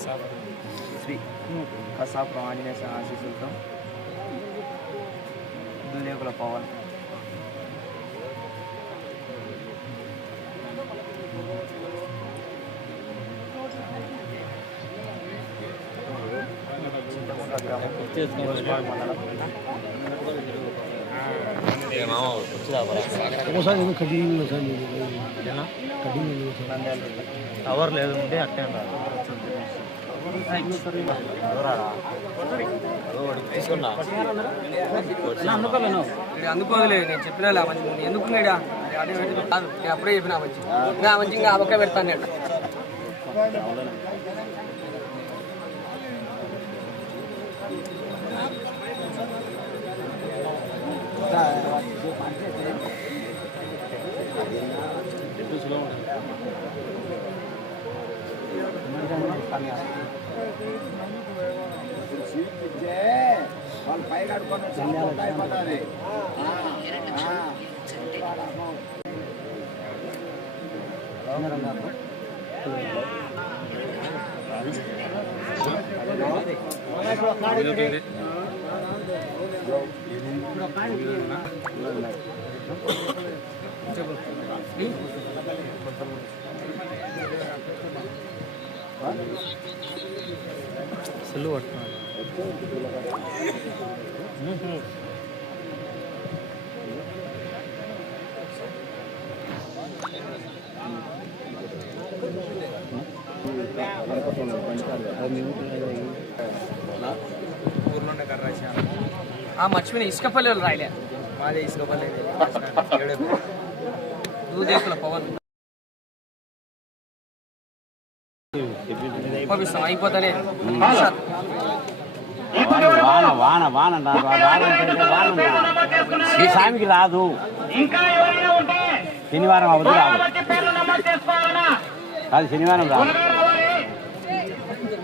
శ్రీ కసాపురం ఆంజనేయ స్వామి ఆశీస్సులతో దులేకుల పవన్ చింతకుంట గ్రామం గోస్పాడు మండలం ఒకసారి ఏదో కటింగ్ సార్ కటింగ్ నంద్యాల జిల్లా టవర్ లేదు ఉంటే అట్టే అందుకోలే నేను చెప్పినా మంచి ఎందుకు అప్పుడే చెప్పినా మంచి ఇంకా మంచి ఇంకా అవకే పెడతాను నేను. వాళ్ళు పైకి అడుకొని అయిపోతుంది చెప్పు. సెల్లు పట్టుకున్నాను ఊర్లోనే మర్చిపోయిన. ఇసుకపల్లి వాళ్ళు రాయలే. మాదే ఇసుకపల్లి దూదేకుల పవన్. పంపిస్తాం అయిపోతానే. వాన వాన వాన? ఈ స్వామికి రాదు శనివారం అవధి రాదు కాదు శనివారం రాదు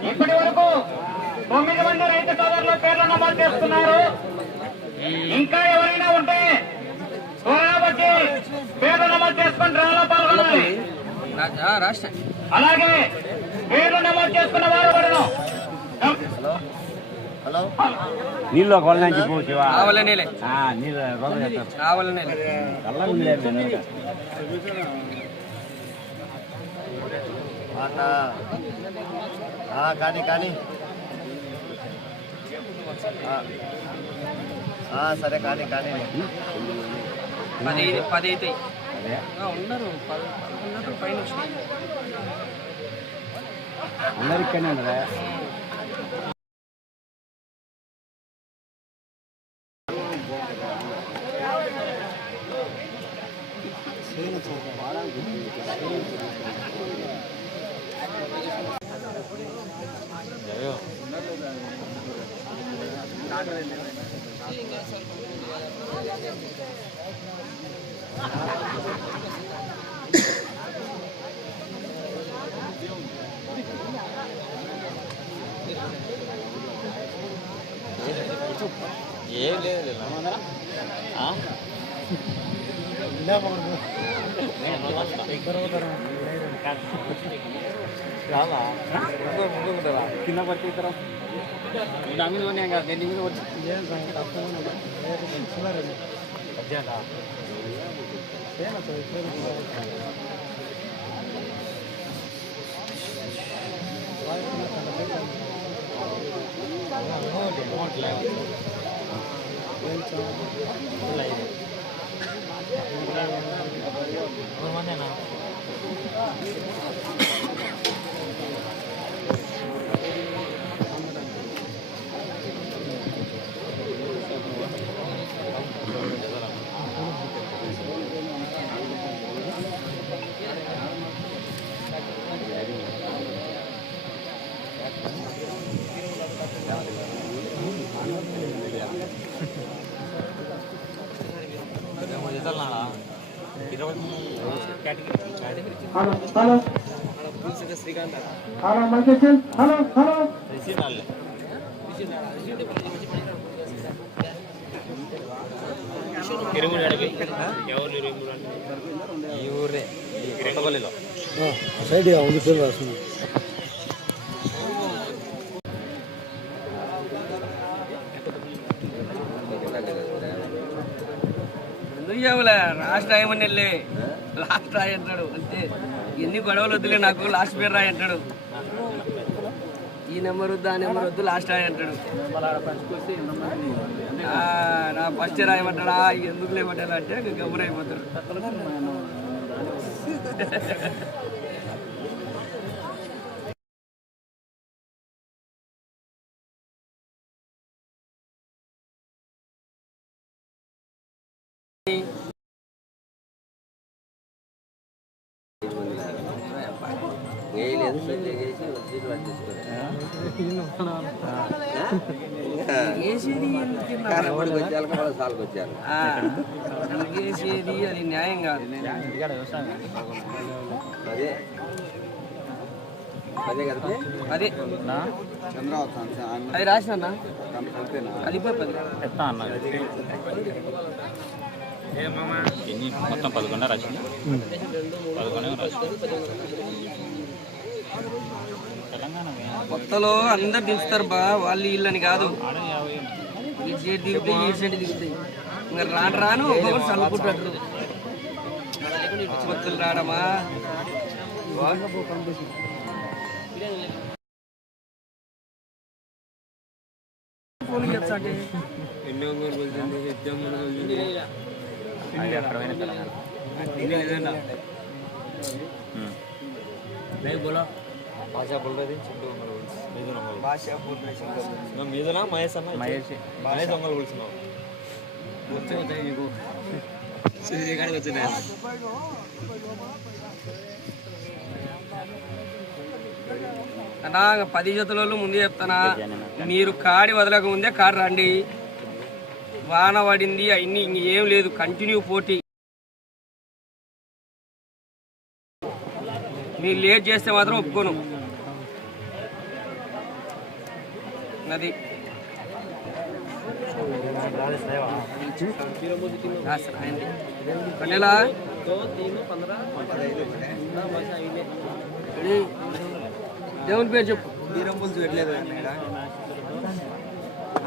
ఇప్పటి వరకు తొమ్మిది మంది రైతు సోదరుల పేర్లు నమోదు చేస్తున్నారు ఇంకా ఎవరైనా ఉంటే పేర్లు నమోదు చేసుకుని పాల్గొనాలి రాష్ట్ర అలాగే పేర్లు నమోదు చేసుకున్న వారు ఎవరు నీళ్ళు ఒక వాళ్ళ నుంచి పో శివ ఆవలనేలే ఆ, నీళ్ళు. రోజు చేస్తారు ఆవలనేలే చల్లగా ఉంది లేదు వెనక. కానీ కానీ. ఆ, సరే కానీ కానీ. పది పది అవుతాయి అదే ఆ, ఉన్నారు పది పదకొండు ఏం లేదు. అందరికీ కింద పడితే ఇతరం నా మీద ఉన్నాయి కదా నేను మీద వచ్చి quên cho lấy Hãy subscribe cho kênh Ghiền Mì không bỏ lỡ những hello hello. Hello hello hello. ಇವ್ರೆ ಸೈಡ್ ಒಂದು ಸೇರ್ಬಾರ లాస్ట్ రాయి అంటాడు అంతే. ఎన్ని గొడవలు వద్దులే నాకు లాస్ట్ పేరు రాయి అంటాడు. ఈ నెంబర్ వద్దు ఆ నెంబర్ వద్దు లాస్ట్ రాయి అంటాడు. ఆ, నా ఫస్ట్ రాయమంటాడా ఎందుకు లేమంటాడు అంటే గమ్మున అయిపోతాడు మనకి వేసేది అది న్యాయం కాదు అదే అదే కదా అది అది రాసిన అది ఎత్తా ఎన్ని మొత్తం పదకొండ రాసింది పదకొండే రాసింది కొత్తలో అందరు దించుతారు బా వాళ్ళు వీళ్ళని కాదు. ఈ సైడ్ దిగుతాయి ఈ సైడ్ దిగుతాయి. ఇంకా రాను రాను ఒక్కొక్కరు చల్లుకుంటారు కొత్తలు రావడమా ఫోన్ చేస్తాంటే అది అక్కడ పోయిన తెలంగాణ ఉమ్. మహేష్ అన్నా ఇంకా పది జతలలో ముందే చెప్తానా? మీరు కాడి వదలక ముందే కాడి రండి. వాన పడింది అవన్నీ ఇంకేం లేదు. కంటిన్యూ పోటీ. మీరు లేట్ చేస్తే మాత్రం ఒప్పుకోను. కన్నెలా దేవుని పేరు చెప్పు. తీరం పులుసు పెట్టలేదు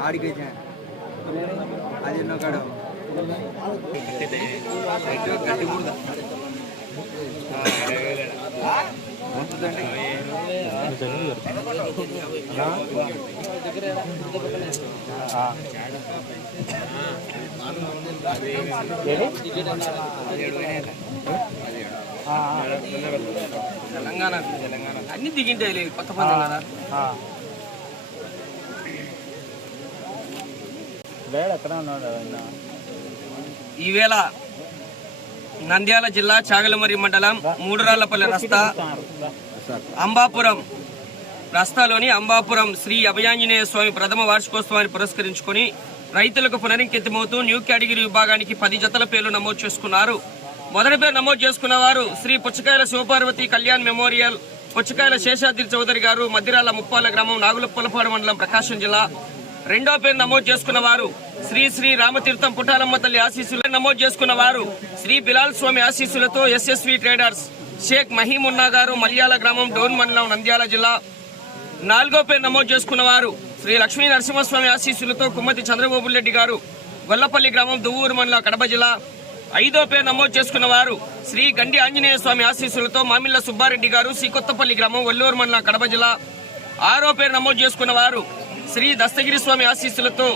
ఆడికి అది ఎన్నో కాడ? గడ్డి ముడద తెలంగాణ. తెలంగాణ. అన్ని దిగింటాయి లేదు కొత్త పందెం కదా లేడు ఎక్కడ ఉన్నాడు ఈవేళ నంద్యాల జిల్లా చాగలమరి మండలం మూడురాళ్ళపల్లి రస్తా. అంబాపురం రస్తాలోని అంబాపురం శ్రీ అభయాంజనేయ స్వామి ప్రథమ వార్షికోత్సవాన్ని పురస్కరించుకొని రైతులకు పునరింకితమవుతూ న్యూ కేటగిరీ విభాగానికి పది జతల పేర్లు నమోదు చేసుకున్నారు. మొదటి పేరు నమోదు చేసుకున్న వారు శ్రీ పుచ్చకాయల శివపార్వతి కళ్యాణ్ మెమోరియల్ పుచ్చకాయల శేషాద్రి చౌదరి గారు మద్దిరాల ముప్పాల గ్రామం నాగులపల్లపాడు మండలం ప్రకాశం జిల్లా. రెండో పేరు నమోదు చేసుకున్న వారు శ్రీ శ్రీ రామతీర్థం పుట్టాలమ్మ తల్లి ఆశీస్సులు నమోదు చేసుకున్న వారు శ్రీ బిలాల్ స్వామి ఆశీస్సులతో ఎస్ఎస్వి ట్రేడర్స్ షేక్ మహీమున్నా గారు మల్యాల గ్రామం డోన్ మండలం నంద్యాల జిల్లా. నాలుగో పేరు నమోదు చేసుకున్న వారు శ్రీ లక్ష్మీ నరసింహస్వామి ఆశీస్సులతో కుమ్మతి చంద్రబాబు రెడ్డి గారు గొల్లపల్లి గ్రామం దువ్వూరు మండలం కడప జిల్లా. ఐదో పేరు నమోదు చేసుకున్న వారు శ్రీ గండి ఆంజనేయ స్వామి ఆశీస్సులతో మామిళ్ళ సుబ్బారెడ్డి గారు శ్రీకొత్తపల్లి గ్రామం వల్లూరు మండలం కడప జిల్లా. ఆరో పేరు నమోదు చేసుకున్న వారు శ్రీ దస్తగిరి స్వామి ఆశీస్సులతో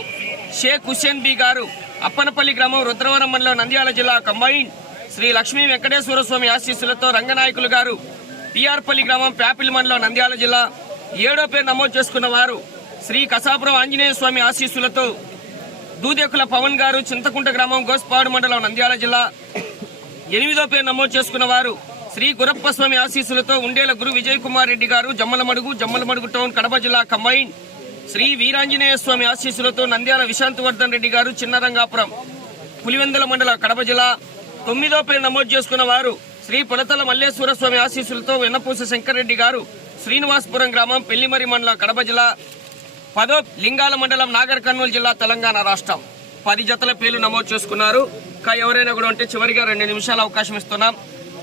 షేక్ హుస్సేన్ బి గారు అప్పనపల్లి గ్రామం రుద్రవరం మండలం నంద్యాల జిల్లా కంబైన్. శ్రీ లక్ష్మీ వెంకటేశ్వర స్వామి ఆశీస్సులతో రంగనాయకులు గారు పిఆర్పల్లి గ్రామం ప్యాపిల్ మండలం నంద్యాల జిల్లా ఏడో పేరు నమోదు చేసుకున్న వారు శ్రీ కసాపురం ఆంజనేయ స్వామి ఆశీస్సులతో దూదెకుల పవన్ గారు చింతకుంట గ్రామం గోస్పాడు మండలం నంద్యాల జిల్లా ఎనిమిదో పేరు నమోదు చేసుకున్న వారు శ్రీ గురప్ప స్వామి ఆశీస్సులతో ఉండేల గురు విజయ్ కుమార్ రెడ్డి గారు జమ్మలమడుగు జమ్మలమడుగు టౌన్ కడప జిల్లా కంబైన్. శ్రీ వీరాంజనేయ స్వామి ఆశీస్సులతో నంద్యాల విశాంతవర్ధన్ రెడ్డి గారు చిన్నరంగాపురం పులివెందుల మండలం కడప జిల్లా తొమ్మిదో పేరు నమోదు చేసుకున్న వారు శ్రీ పులతల మల్లేశ్వర స్వామి ఆశీస్సులతో వెన్నపూస శంకర్రెడ్డి గారు శ్రీనివాసపురం గ్రామం పెళ్ళిమరి మండలం కడప జిల్లా పదో లింగాల మండలం నాగర్ కర్నూలు జిల్లా తెలంగాణ రాష్ట్రం. పది జతల పేర్లు నమోదు చేసుకున్నారు. ఇంకా ఎవరైనా కూడా ఉంటే చివరిగా రెండు నిమిషాల అవకాశం ఇస్తున్నాం.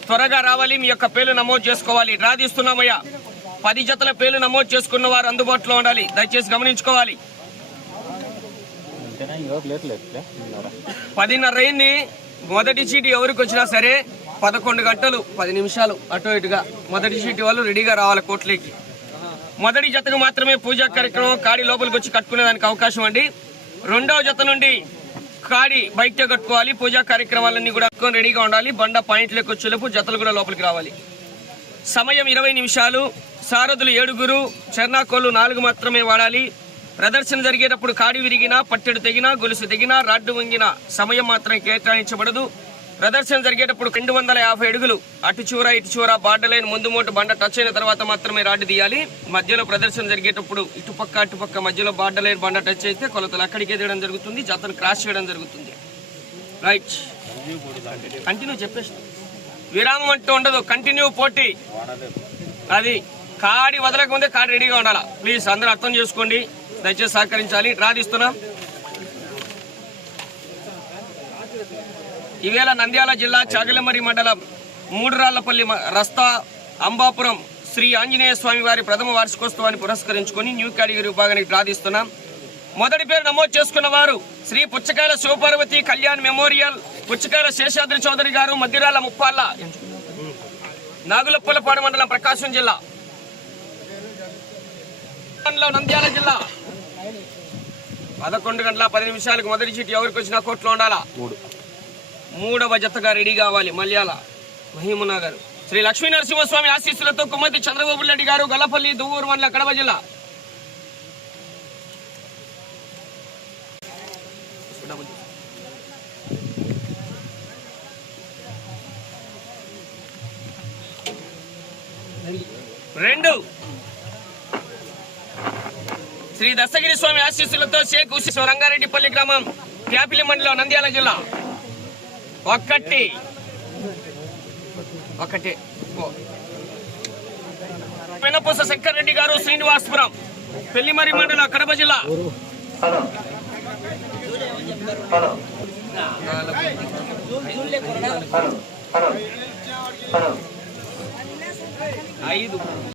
త్వరగా రావాలి మీ యొక్క పేర్లు నమోదు చేసుకోవాలి. డ్రా తీస్తున్నామయ్యా. పది జతల పేర్లు నమోదు చేసుకున్న వారు అందుబాటులో ఉండాలి. దయచేసి గమనించుకోవాలి. పదిన్నర అయింది మొదటి చీటి ఎవరికి వచ్చినా సరే పదకొండు గంటలు పది నిమిషాలు అటు ఇటుగా మొదటి చీటి వాళ్ళు రెడీగా రావాలి కోట్లేకి. మొదటి జతకు మాత్రమే పూజా కార్యక్రమం కాడి లోపలికి వచ్చి కట్టుకునే దానికి అవకాశం అండి. రెండవ జత నుండి కాడి బయట కట్టుకోవాలి. పూజా కార్యక్రమాలన్నీ కూడా రెడీగా ఉండాలి. బండ పాయింట్లోకి వచ్చేలోపు జతలు కూడా లోపలికి రావాలి. సమయం ఇరవై నిమిషాలు. సారథులు ఏడుగురు చెర్నాకోళ్ళు నాలుగు మాత్రమే వాడాలి. ప్రదర్శన జరిగేటప్పుడు కాడి విరిగినా పట్టెడు తెగినా గొలుసు తెగినా రాడ్డు వంగిన సమయం మాత్రం కేటాయించబడదు. ప్రదర్శన జరిగేటప్పుడు రెండు వందల యాభై అడుగులు అటు చివర ఇటు చివర బార్డర్ ముందు మోటు బండ టచ్ అయిన తర్వాత మాత్రమే రాడ్డు తీయాలి. మధ్యలో ప్రదర్శన జరిగేటప్పుడు ఇటుపక్క అటుపక్క మధ్యలో బార్డర్ బండ టచ్ అయితే కొలతలు అక్కడికే తీయడం జరుగుతుంది జతను క్రాస్ చేయడం జరుగుతుంది. రైట్. కంటిన్యూ చెప్పేసి విరామం అంటూ ఉండదు. కంటిన్యూ పోటీ. అది కాడి వదలకముందే కాడి రెడీగా ఉండాలా. ప్లీజ్ అందరూ అర్థం చేసుకోండి. దయచేసి సహకరించాలి. రాధిస్తున్నాం. ఈవేళ నంద్యాల జిల్లా చాగలమరి మండలం మూడురాళ్ళపల్లి మ- రస్తా అంబాపురం శ్రీ ఆంజనేయ స్వామి వారి ప్రథమ వార్షికోత్సవాన్ని పురస్కరించుకొని న్యూ కేటగిరీ విభాగానికి ప్రార్థిస్తున్నాం మొదటి పేరు నమోదు చేసుకున్న వారు శ్రీ పుచ్చకాయల శివపార్వతి కళ్యాణ్ మెమోరియల్ పుచ్చకాయల శేషాద్రి చౌదరి గారు మధ్యరాల ముప్పాళ్ళ. నాగులప్పులపాడు మండలం ప్రకాశం జిల్లా. నంద్యాల జిల్లా. పదకొండు గంటల పది నిమిషాలకు మొదటి చీటి ఎవరికి వచ్చినా కోర్టులో ఉండాలా? మూడవ జతగా రెడీ కావాలి మల్యాల మహిమునా గారు శ్రీ లక్ష్మీ నరసింహస్వామి ఆశీస్సులతో కుమ్మతి చంద్రబాబు నాయుడు గారు గల్లపల్లి దువ్వూరు మండల కడప జిల్లా. శ్రీ దస్తగిరి స్వామి ఆశీస్సులతో షేక్ ఉసి రంగారెడ్డిపల్లి గ్రామం క్యాపిలి మండలం నంద్యాల జిల్లా. ఒక్కటి. ఒకటి పెనపూస శంకర్రెడ్డి గారు శ్రీనివాసపురం పెళ్ళిమరి మండలం కడప జిల్లా. ఐదు.